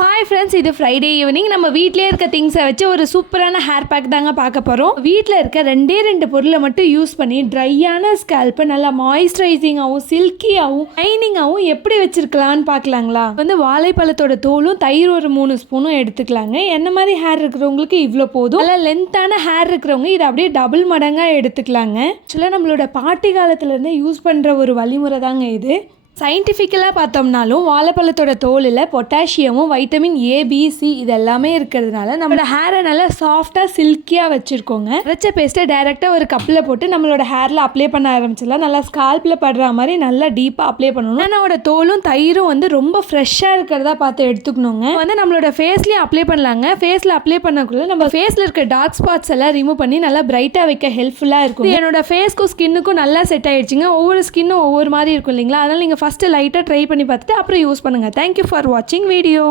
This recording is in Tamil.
ஹாய் ஃப்ரெண்ட்ஸ், இது ஃப்ரைடே ஈவினிங். நம்ம வீட்டிலே இருக்க திங்ஸை வச்சு ஒரு சூப்பரான ஹேர் பேக் தாங்க பார்க்க போகிறோம். வீட்டில் இருக்க ரெண்டு பொருளை மட்டும் யூஸ் பண்ணி ட்ரையான ஸ்கேல்ப்பை நல்லா மாய்ஸ்சரைசிங்காகவும் சில்கியாகவும் ஷைனிங்காகவும் எப்படி வச்சுருக்கலான்னு பார்க்கலாங்களா. வாழைப்பழத்தோட தோலும் தயிர் ஒரு 3 ஸ்பூனும் எடுத்துக்கலாங்க. என்ன மாதிரி ஹேர் இருக்கிறவங்களுக்கு இவ்வளோ போதும். நல்லா லென்த்தான ஹேர் இருக்கிறவங்க இதை அப்படியே டபுள் மடங்காக எடுத்துக்கலாங்க. ஆக்சுவலாக நம்மளோட பாட்டி காலத்துலேருந்தே யூஸ் பண்ணுற ஒரு வழிமுறை தாங்க இது. சயின்டிஃபிக்கலாக பார்த்தோம்னாலும் வாழைப்பழத்தோட தோலில் பொட்டாசியமும் வைட்டமின் ஏ, பி, சி இது எல்லாமே இருக்கிறதுனால நம்மளோட ஹேரை நல்லா சாஃப்டாக சில்கியாக வச்சுருக்கோங்க. அரைச்ச பேஸ்ட்டை டைரெக்டாக ஒரு கப்பில் போட்டு நம்மளோட ஹேரில் அப்ளை பண்ண ஆரம்பிச்சிடலாம். நல்லா ஸ்கால்பில் படுற மாதிரி நல்லா டீப்பாக அப்ளை பண்ணணும். நம்மளோட தோலும் தயிரும் ரொம்ப ஃப்ரெஷ்ஷாக இருக்கிறதா பார்த்து எடுத்துக்கணுங்க. நம்மளோட ஃபேஸ்லேயும் அப்ளை பண்ணலாங்க. ஃபேஸில் அப்ளை பண்ணக்குள்ள நம்ம ஃபேஸில் இருக்க டார்க் ஸ்பாட்ஸ் எல்லாம் ரிமூவ் பண்ணி நல்லா பிரைட்டாக வைக்க ஹெல்ப்ஃபுல்லாக இருக்கும். என்னோட ஃபேஸ்க்கும் ஸ்கின்னுக்கும் நல்லா செட் ஆயிடுச்சுங்க. ஒவ்வொரு ஸ்கின்னும் ஒவ்வொரு மாதிரி இருக்கும் இல்லைங்களா. அதனால் நீங்கள் ஃபஸ்ட்டு லைட்டாக ட்ரை பண்ணி பார்த்துட்டு அப்புறம் யூஸ் பண்ணுங்கள். தேங்க்யூ ஃபார் வாட்சிங் வீடியோ.